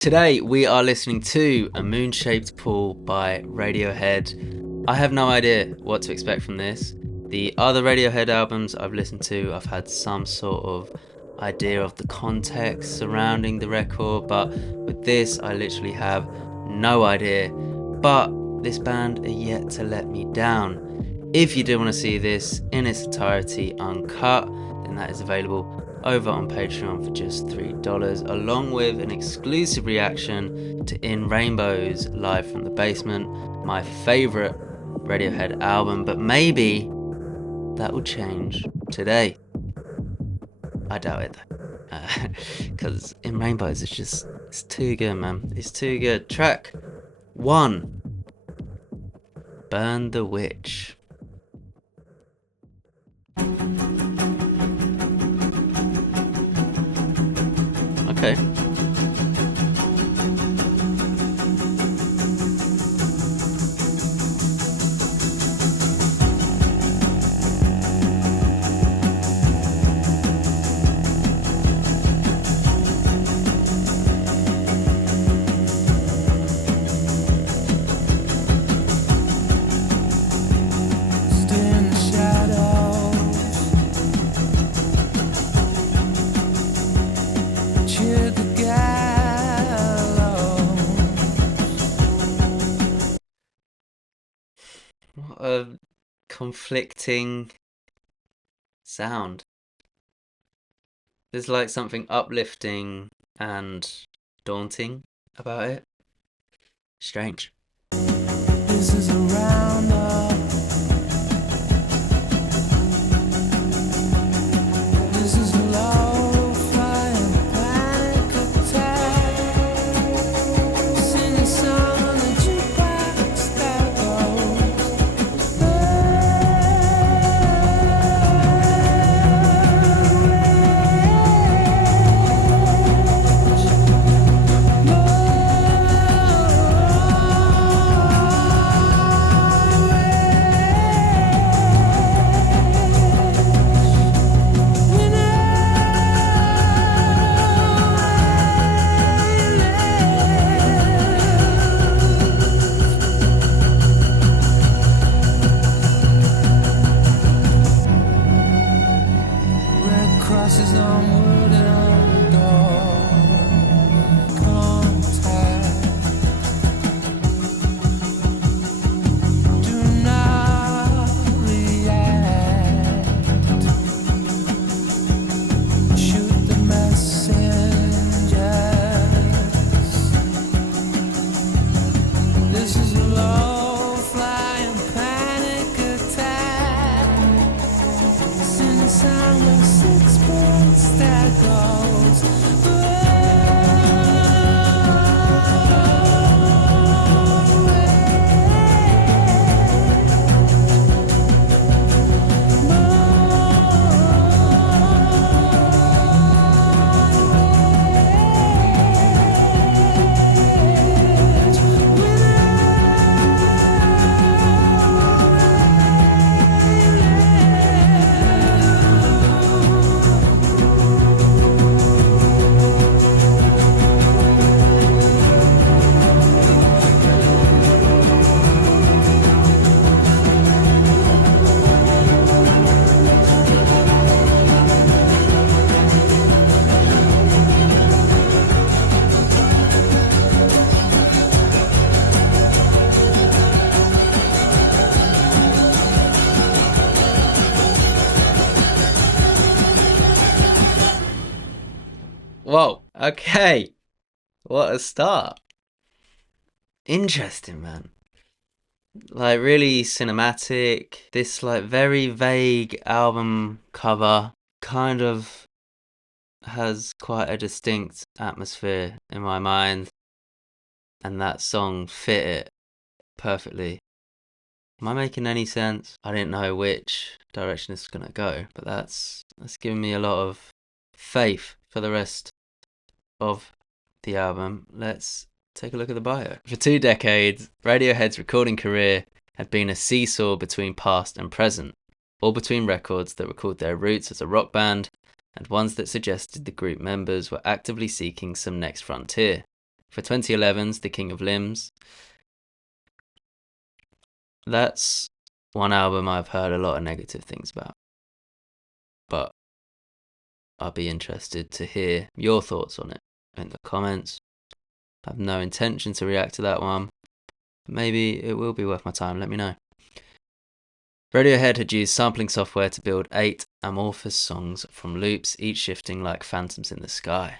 Today we are listening to A Moon-Shaped Pool by Radiohead. I have no idea what to expect from this. The other Radiohead albums I've listened to, I've had some sort of idea of the context surrounding the record, but with this I literally have no idea. But this band are yet to let me down. If you do want to see this in its entirety uncut, then that is available over on Patreon for just $3, along with an exclusive reaction to In Rainbows Live from the Basement, my favourite Radiohead album, but maybe that will change today. I doubt it though, because In Rainbows is just, it's too good, man. It's too good. Track 1, Burn the Witch. Okay. What a conflicting sound. There's like something uplifting and daunting about it. Strange. This is a roundup. This is a low flying panic attack. Sing a song on the jukebox that whoa, okay. What a start. Interesting, man. Like really cinematic. This like very vague album cover kind of has quite a distinct atmosphere in my mind. And that song fit it perfectly. Am I making any sense? I didn't know which direction this is gonna go, but that's given me a lot of faith for the rest of the album. Let's take a look at the bio. For 2 decades, Radiohead's recording career had been a seesaw between past and present, or between records that recalled their roots as a rock band and ones that suggested the group members were actively seeking some next frontier. For 2011's The King of Limbs. That's one album I've heard a lot of negative things about. But I'll be interested to hear your thoughts on it in the comments. I have no intention to react to that one. Maybe it will be worth my time, let me know. Radiohead had used sampling software to build 8 amorphous songs from loops, each shifting like phantoms in the sky.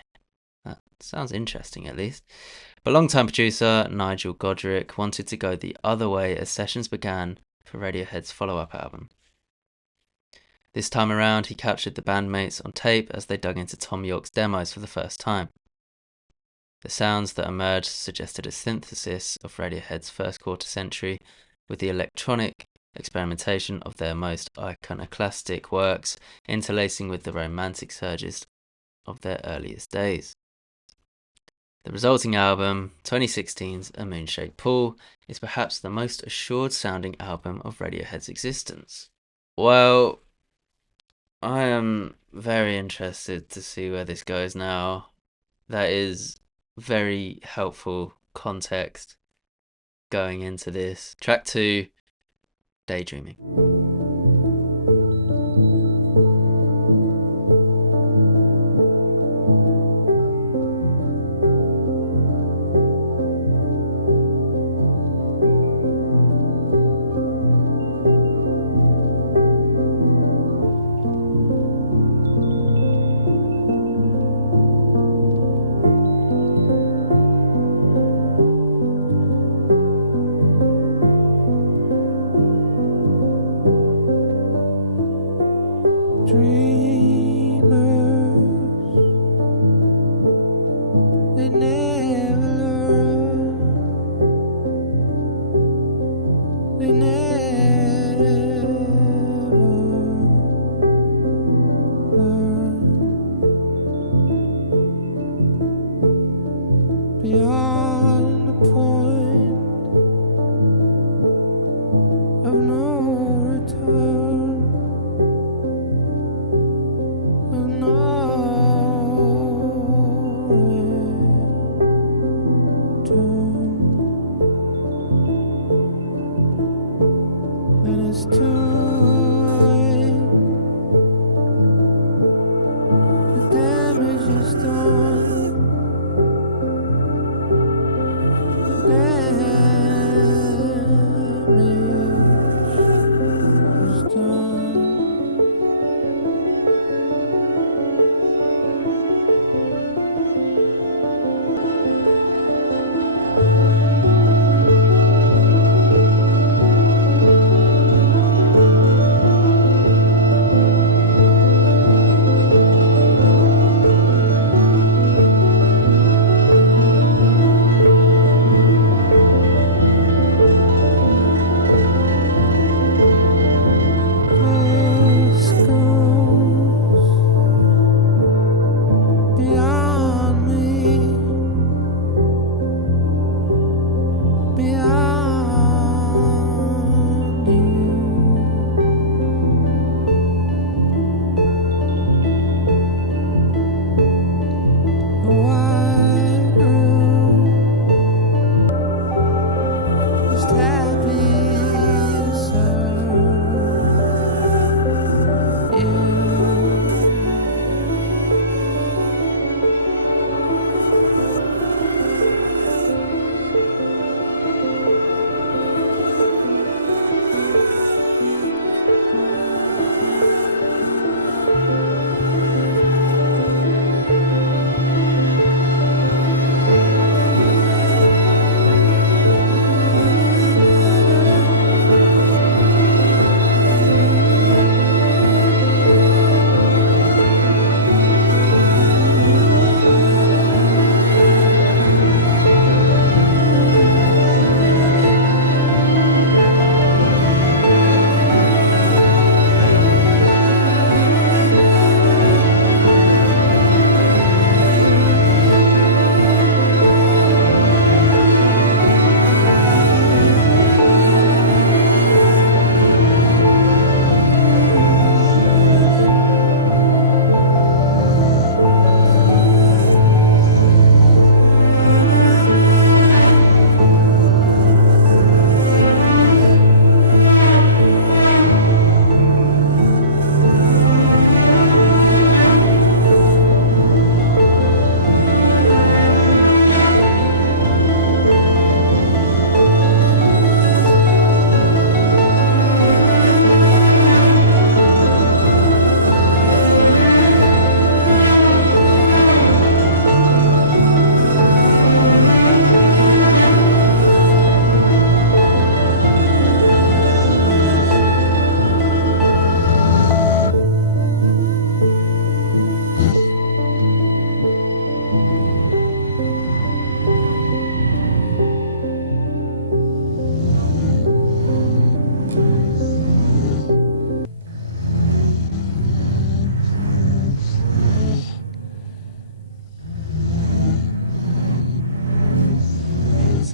That sounds interesting, at least. But longtime producer Nigel Godrich wanted to go the other way as sessions began for Radiohead's follow-up album. This time around, he captured the bandmates on tape as they dug into Tom York's demos for the first time. The sounds that emerged suggested a synthesis of Radiohead's first quarter-century with the electronic experimentation of their most iconoclastic works interlacing with the romantic surges of their earliest days. The resulting album, 2016's A Moon-Shaped Pool, is perhaps the most assured-sounding album of Radiohead's existence. Well, I am very interested to see where this goes now. That is very helpful context going into this. Track 2, Daydreaming.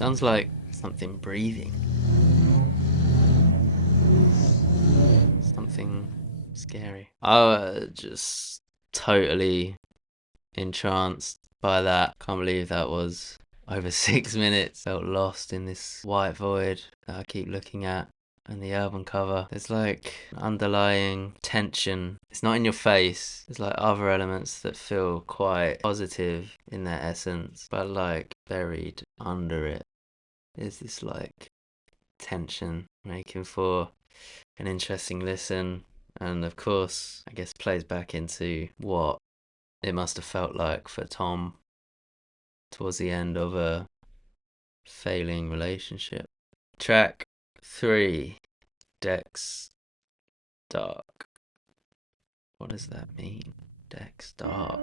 Sounds like something breathing. Something scary. I was just totally entranced by that. Can't believe that was over 6 minutes. Felt lost in this white void that I keep looking at. And the album cover, there's like underlying tension. It's not in your face. There's like other elements that feel quite positive in their essence, but like buried under it is this like tension, making for an interesting listen. And of course, I guess plays back into what it must have felt like for Tom towards the end of a failing relationship. Track 3, Dex Dark. What does that mean? Dex Dark.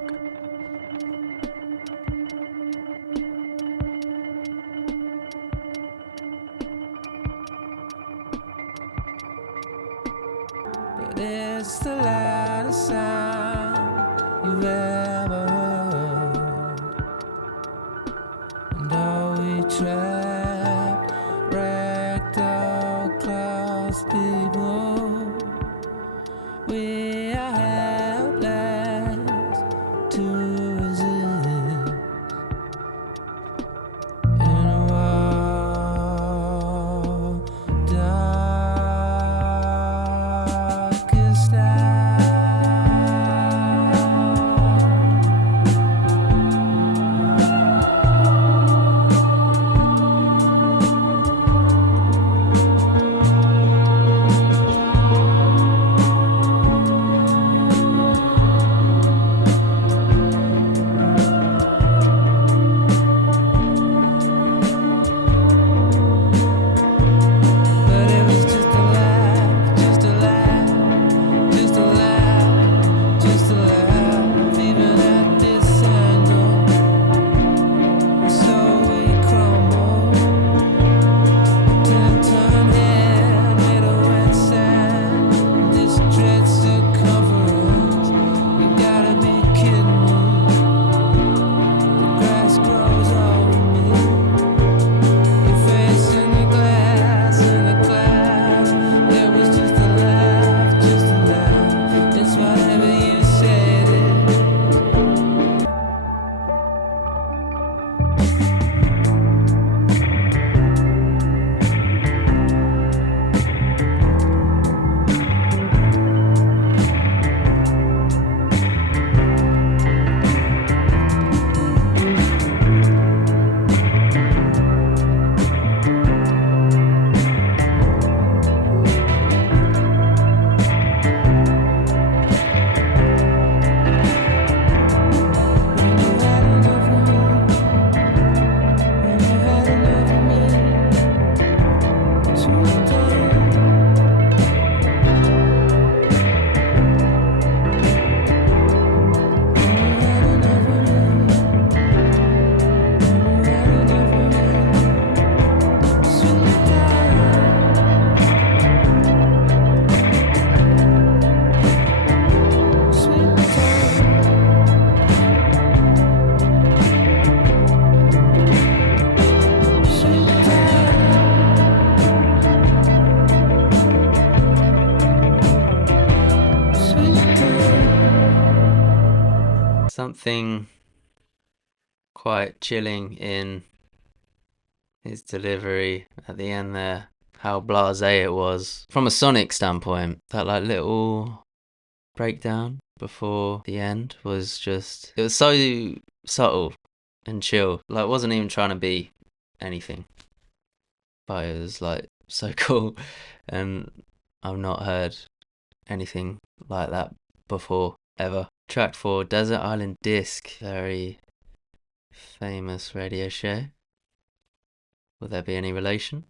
But it's the loudest sound you've ever heard. And are we trapped, wrecked out clouds, people? We are helpless to resist in a world darkest hour. But it was just a laugh, just a laugh, just a laugh, just a laugh, even at this angle. And so we crumble, turn head, made of wet sand. This dread circumference, you gotta be kidding me. The grass grows over me. Your face in the glass, there was just a laugh, just a laugh. It's whatever you said it. Something quite chilling in his delivery at the end there. How blasé it was. From a sonic standpoint, that like little breakdown before the end was just, it was so subtle and chill. Like, wasn't even trying to be anything, but it was like so cool. And I've not heard anything like that before, ever. Track 4, Desert Island Disc. Very famous radio show. Will there be any relation?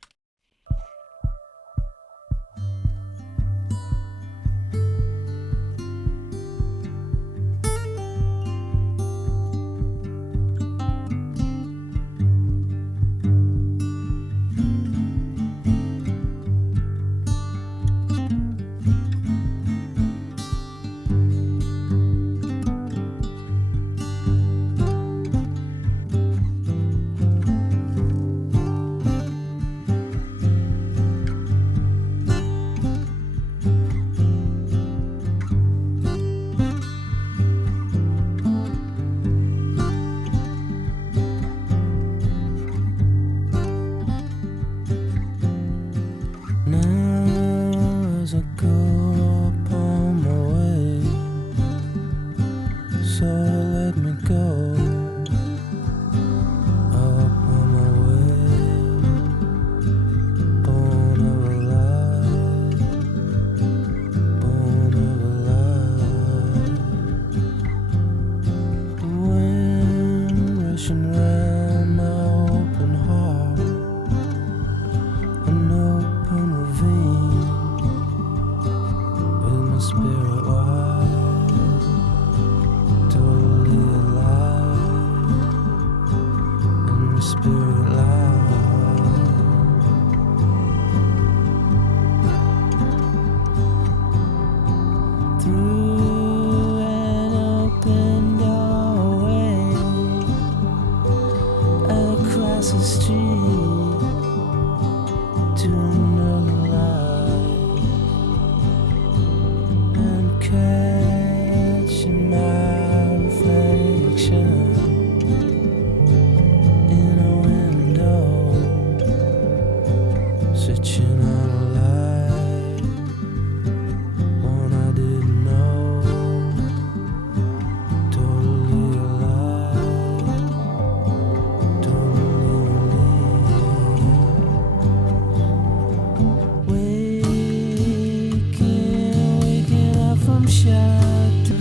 across the street to another life and catching my reflection in a window, switching on a light, one I didn't know, totally alive, totally relieved. Waking up from shadow,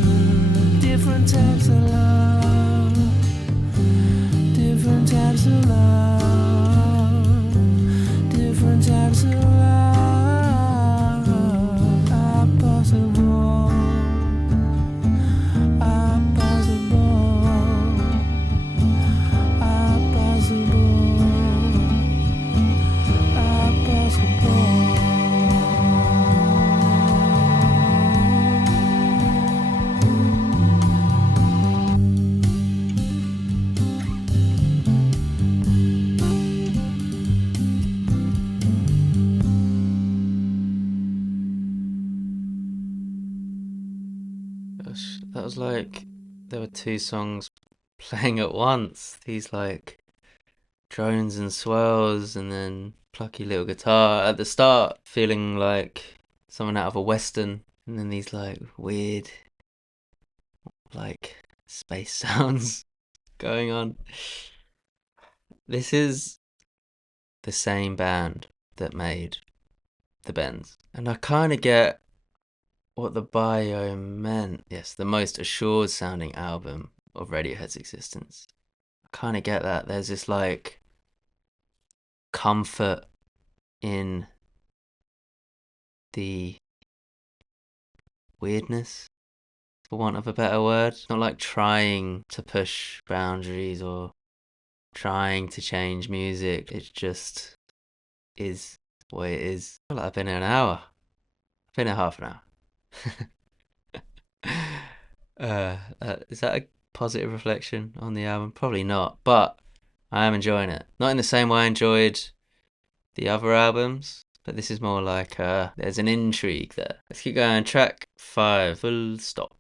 different types of love, different types of love, different types of love are possible, are possible, are possible, are possible. Gosh, that was like there were two songs playing at once. These like drones and swells, and then plucky little guitar at the start, feeling like someone out of a western, and then these like weird, like space sounds going on. This is the same band that made the Bends, and I kind of get what the bio meant. Yes, the most assured sounding album of Radiohead's existence. I kind of get that. There's this like comfort in the weirdness, for want of a better word. It's not like trying to push boundaries or trying to change music. It just is what it is. I feel like I've been here an hour. I've been here half an hour. Is that a positive reflection on the album? Probably not, but I am enjoying it. Not in the same way I enjoyed the other albums, but this is more like there's an intrigue there. Let's keep going. Track 5, Full Stop.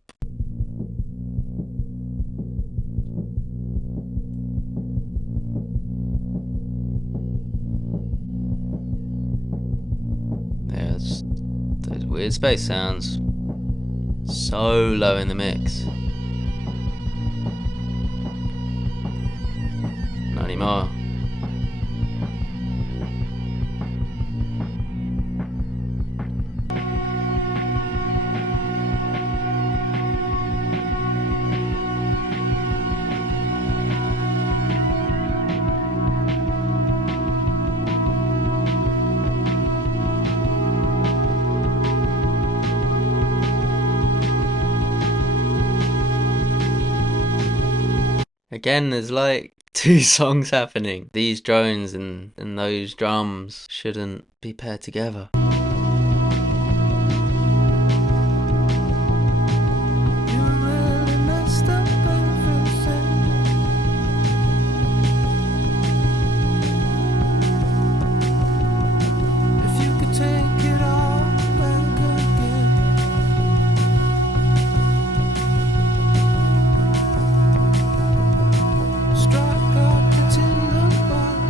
There's those weird space sounds. So low in the mix. Not anymore. Again, there's like two songs happening. These drones and those drums shouldn't be paired together. You really messed up everything. If you could take it all back again, strike up the tinderbox.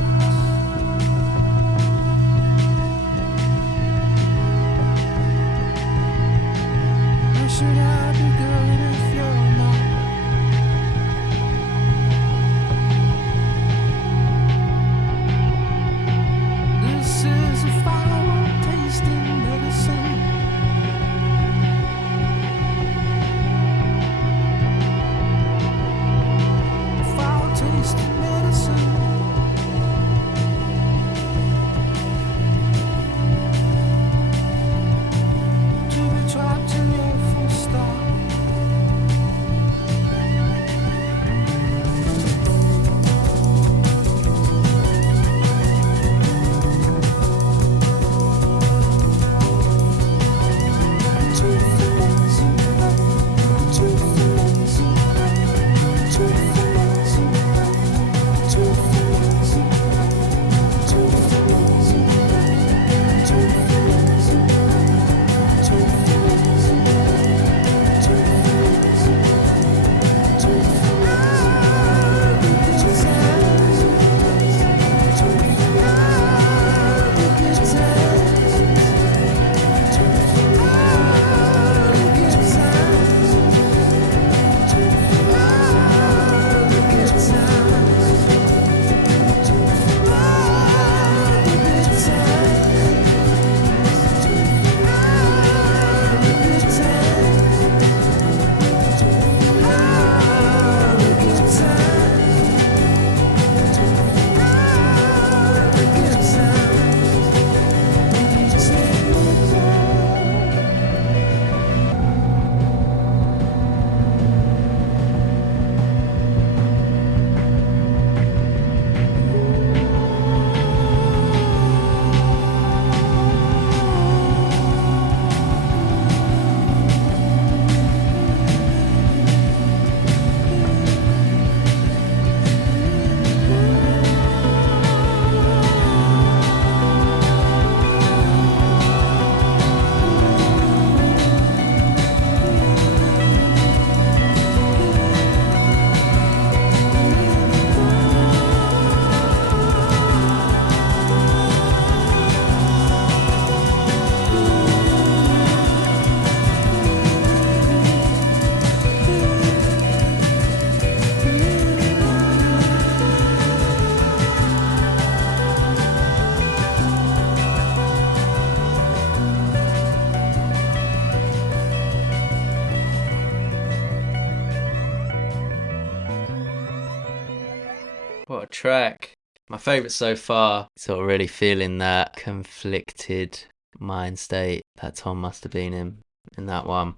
What a track. My favourite so far. Sort of really feeling that conflicted mind state that Tom must have been in that one.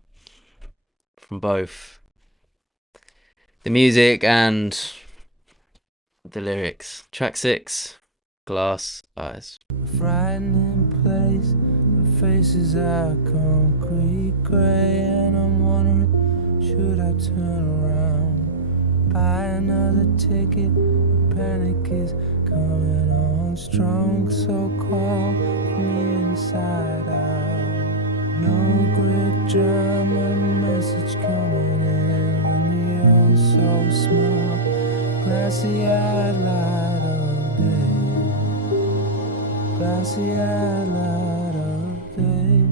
From both the music and the lyrics. Track 6, Glass Eyes. Frightening place, the faces are concrete gray, and I'm wondering, should I turn around, buy another ticket? The panic is coming on strong, so call from the inside out. No grid drama, message coming in on the oh so small, glassy-eyed light of day, glassy-eyed light of day.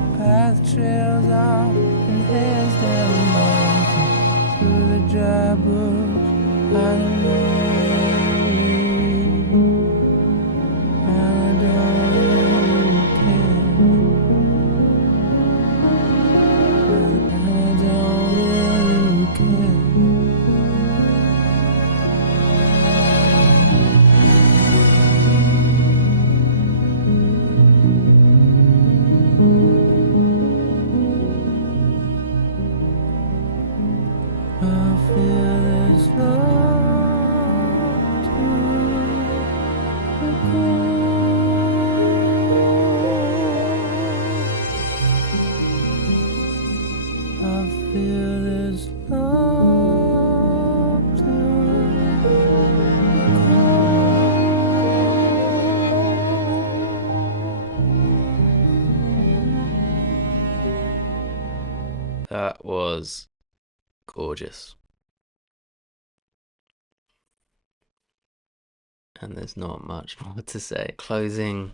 The path trails off and heads down the mountain through the dry bush. I don't know where to lead, and I don't really care, and I don't really care. I feel there's love to go. I feel there's love to That was gorgeous. And there's not much more to say. Closing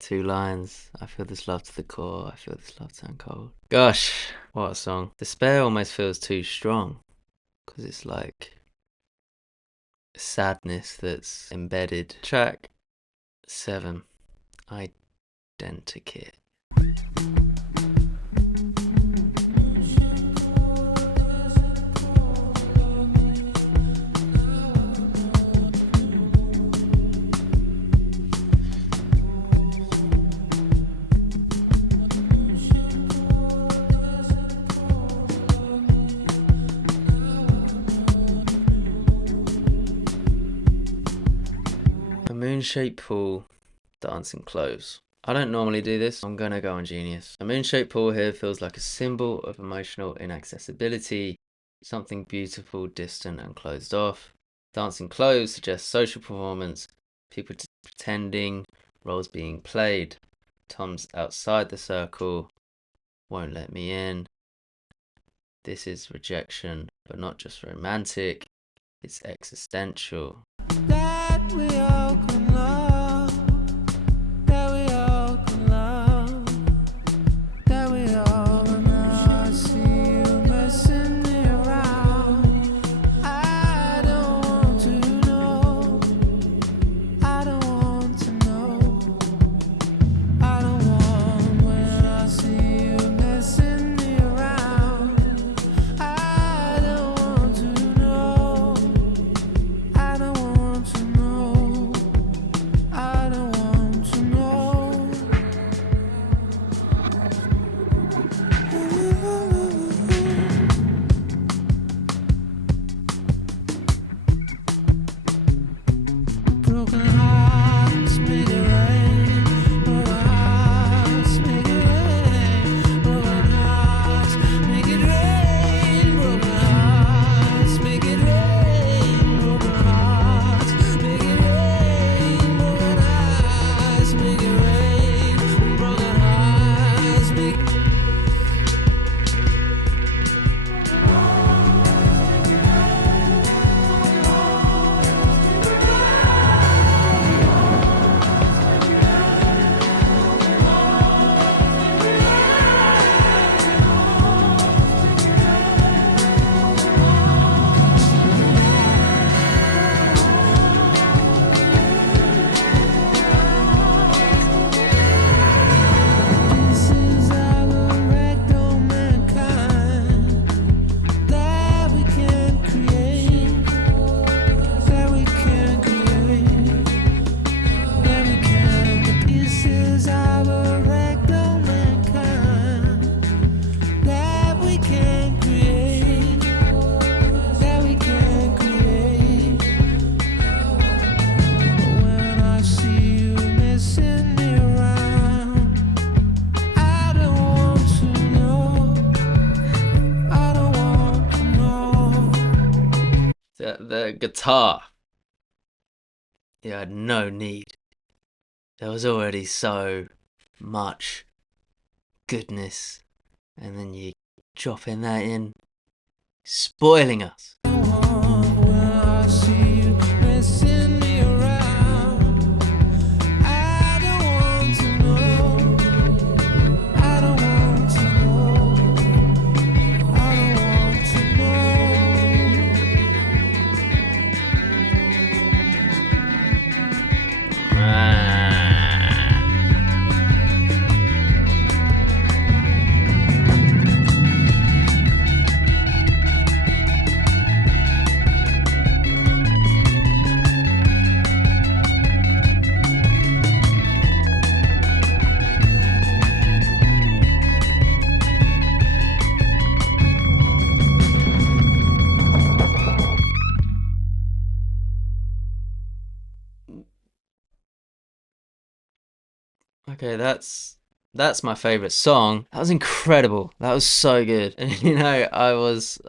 2 lines. I feel this love to the core. I feel this love turn cold. Gosh, what a song. Despair almost feels too strong because it's like sadness that's embedded. Track 7, Identikit. A moon-shaped pool, dancing clothes. I don't normally do this. I'm gonna go on Genius. A moon-shaped pool here feels like a symbol of emotional inaccessibility, something beautiful, distant, and closed off. Dancing clothes suggests social performance, people pretending, roles being played. Tom's outside the circle, won't let me in. This is rejection, but not just romantic, it's existential. that we all can love, that we all can love, that we all when I see you messing me around. I don't want to know, I don't want to know, I don't want when I see you messing me around. I don't want to know, I don't want to know. The guitar. You had no need. There was already so much goodness, and then you dropping that in, spoiling us. When I see you messing me around, I don't want to know. I don't want to know. I don't want to Ah. Okay, that's my favorite song. That was incredible. That was so good. And I was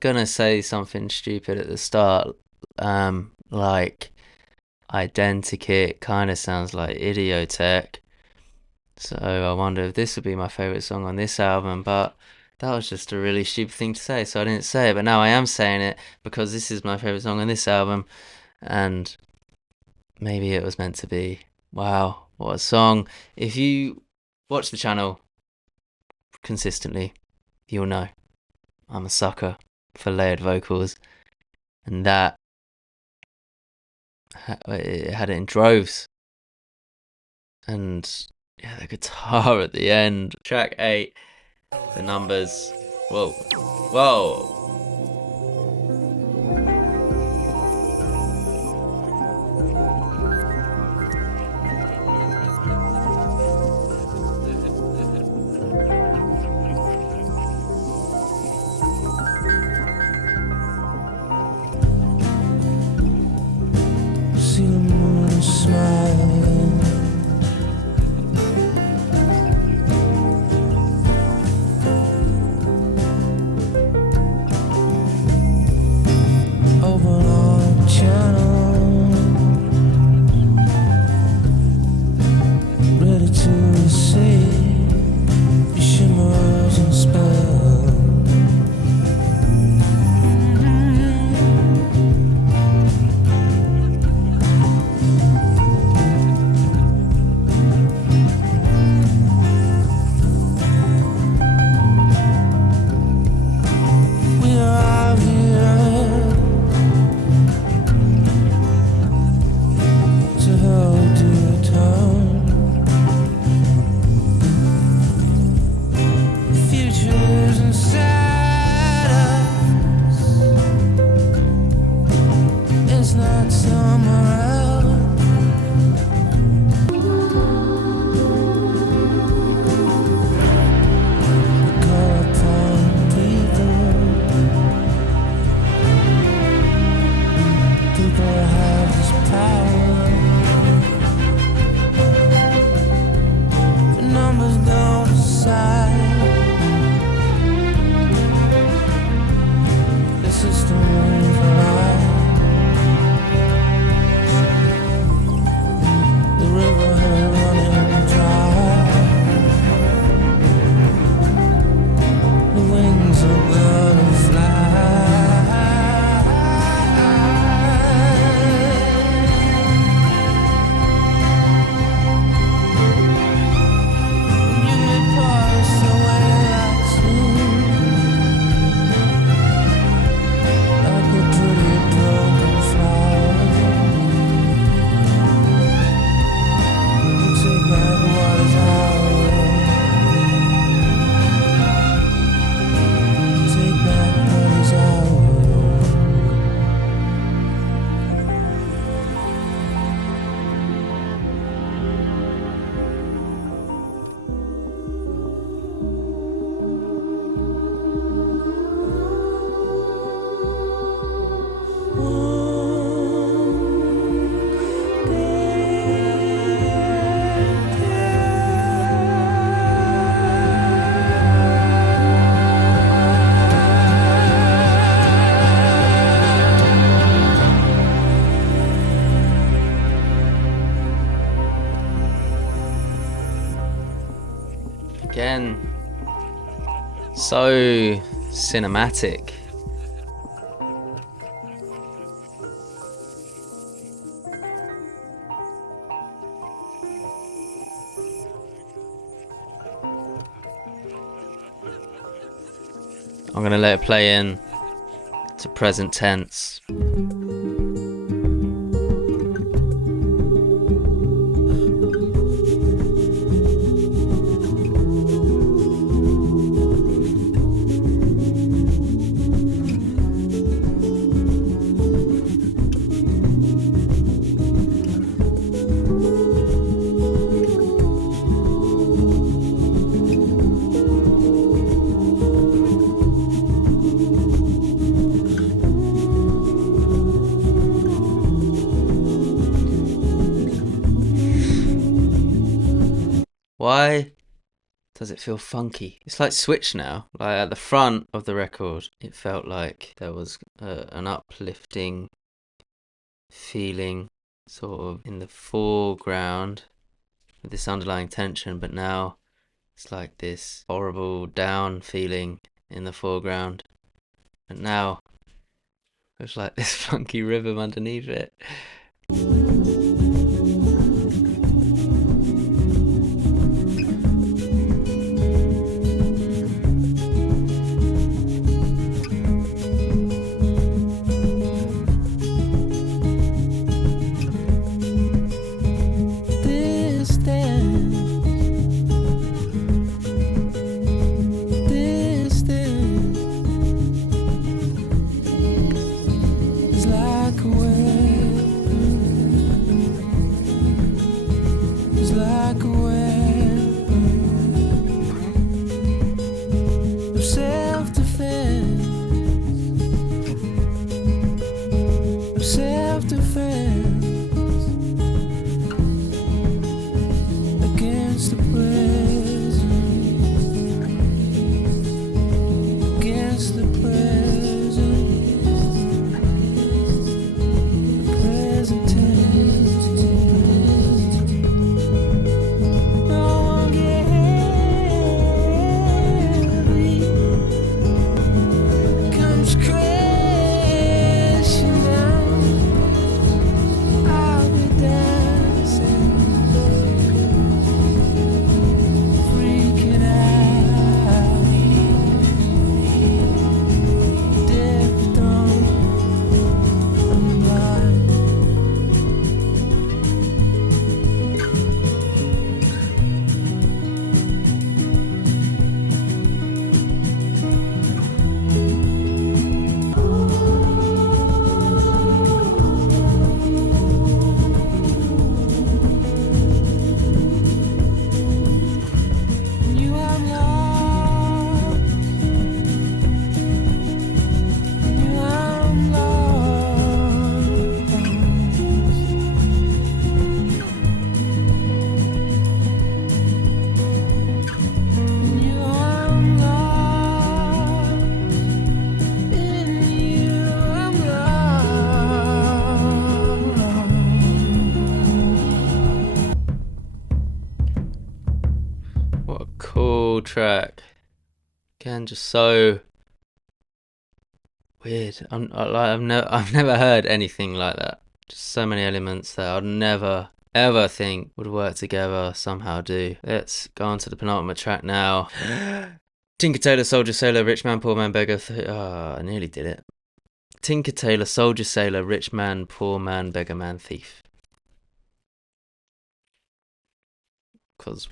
gonna say something stupid at the start, like Identikit kind of sounds like Idiotech. So I wonder if this would be my favorite song on this album, but that was just a really stupid thing to say, so I didn't say it. But now I am saying it because this is my favorite song on this album, and maybe it was meant to be. Wow, what a song. If you watch the channel consistently, you'll know I'm a sucker for layered vocals, and that it had it in droves. And yeah, the guitar at the end. Track 8, the numbers. Whoa, whoa. see the moon smiling. So cinematic. I'm gonna let it play in to present tense. Why does it feel funky? It's like Switch now. Like at the front of the record, it felt like there was an uplifting feeling sort of in the foreground with this underlying tension, but now it's like this horrible down feeling in the foreground. And now there's like this funky rhythm underneath it. Track again, just so weird. I've never heard anything like that. Just so many elements that I'd never ever think would work together. Somehow do. Let's go on to the penultimate track now. Tinker Tailor Soldier Sailor Rich Man Poor Man Beggar. I nearly did it. Tinker Tailor Soldier Sailor Rich Man Poor Man Beggar Man Thief. Because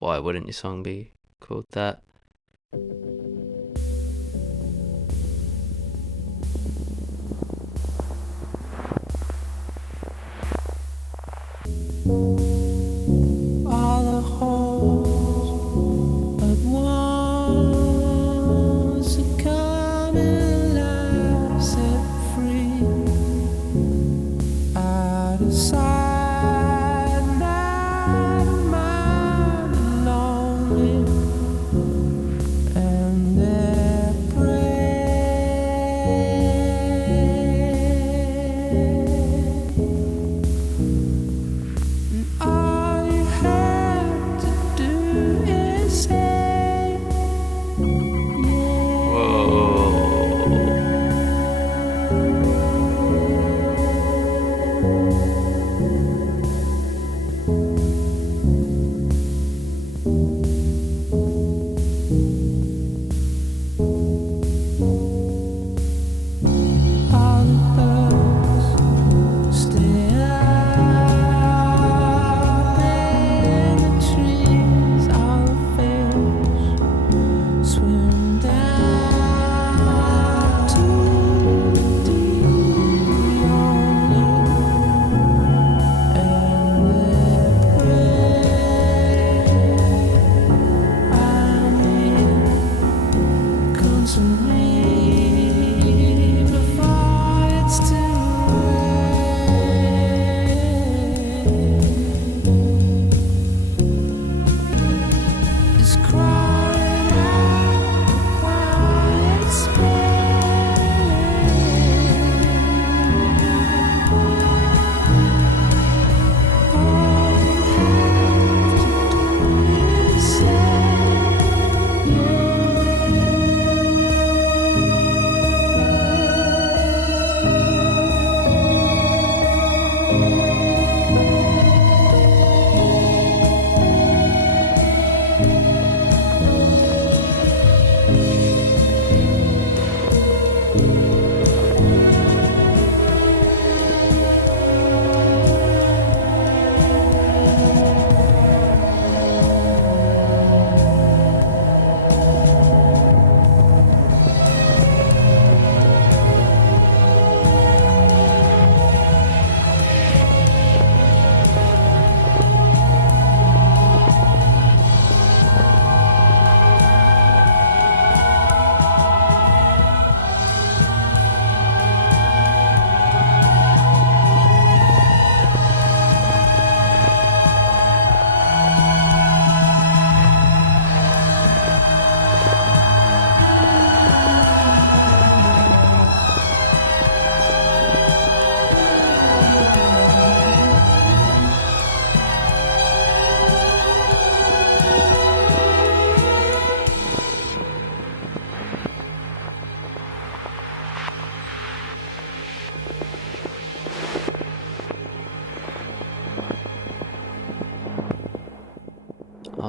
why wouldn't your song be called that? All the holes at once are coming alive, set free out of sight, not mine, lonely, and then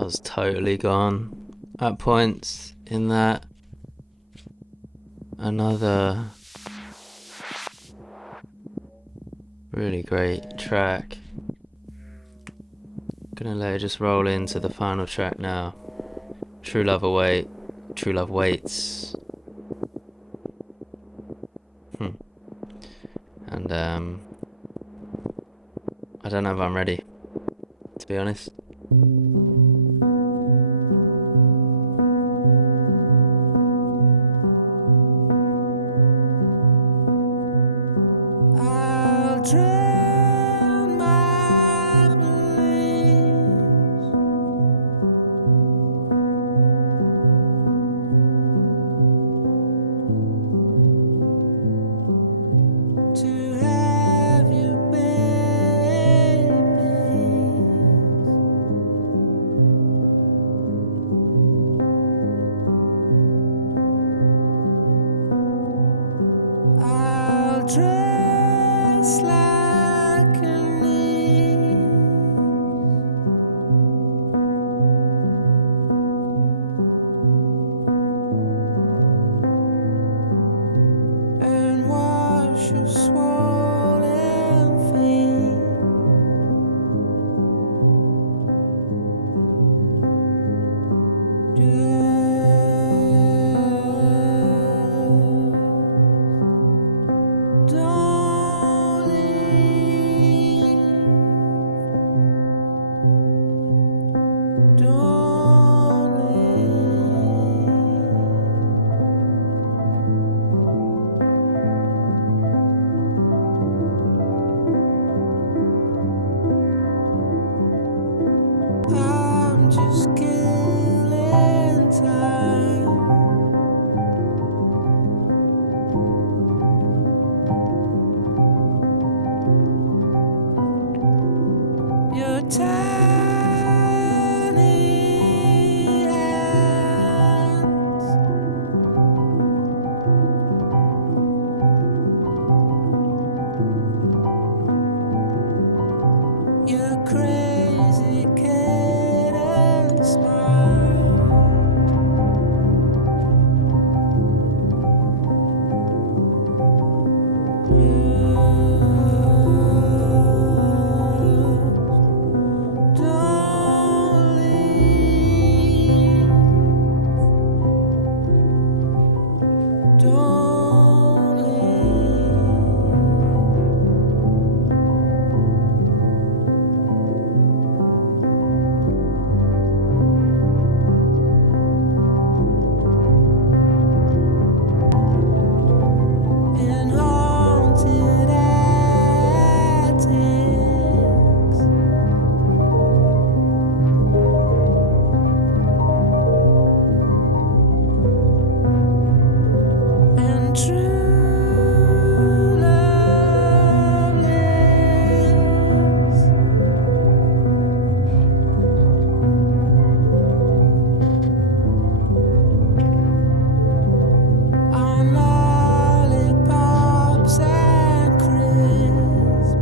was totally gone at points in that. Another really great track. Gonna let it just roll into the final track now. True Love Waits. And I don't know if I'm ready, to be honest. I'll drown my beliefs to have you, baby. I'll dress like a niece and wash your swollen feet. Just don't leave, don't leave. I'm just killing time. Your tiny hands, your crazy kitten smile. Just don't leave, don't leave. In haunted attics, and true love lives on lollipops and crisps.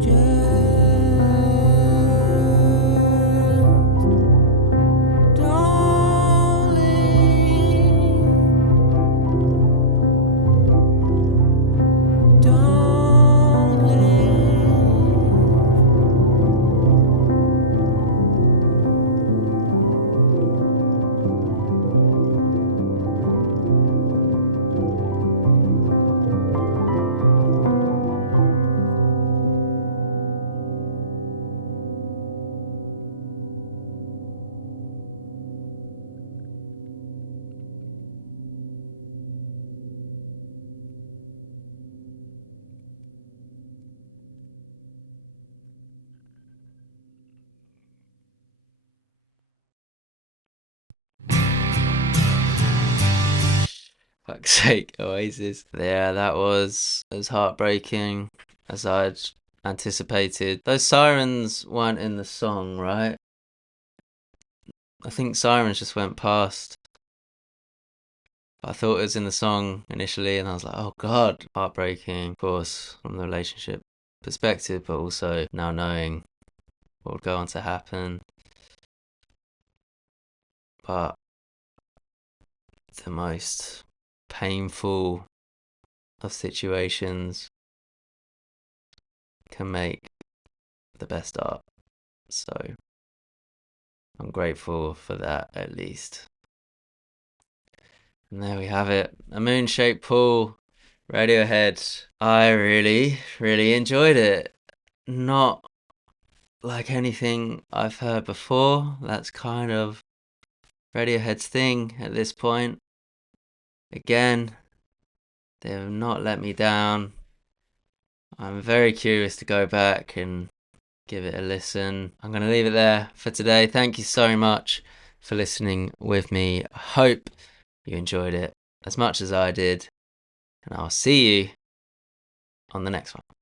Just don't leave, don't Fuck's sake, Oasis. Yeah, that was as heartbreaking as I'd anticipated. Those sirens weren't in the song, right? I think sirens just went past. I thought it was in the song initially, and I was like, oh god, heartbreaking, of course, from the relationship. perspective, but also now knowing what will go on to happen. But the most painful of situations can make the best art. So I'm grateful for that, at least. And there we have it. A moon-shaped pool, Radiohead. I really, really enjoyed it. Not like anything I've heard before. That's kind of Radiohead's thing at this point. Again, they have not let me down. I'm very curious to go back and give it a listen. I'm going to leave it there for today. Thank you so much for listening with me. I hope you enjoyed it as much as I did, and I'll see you on the next one.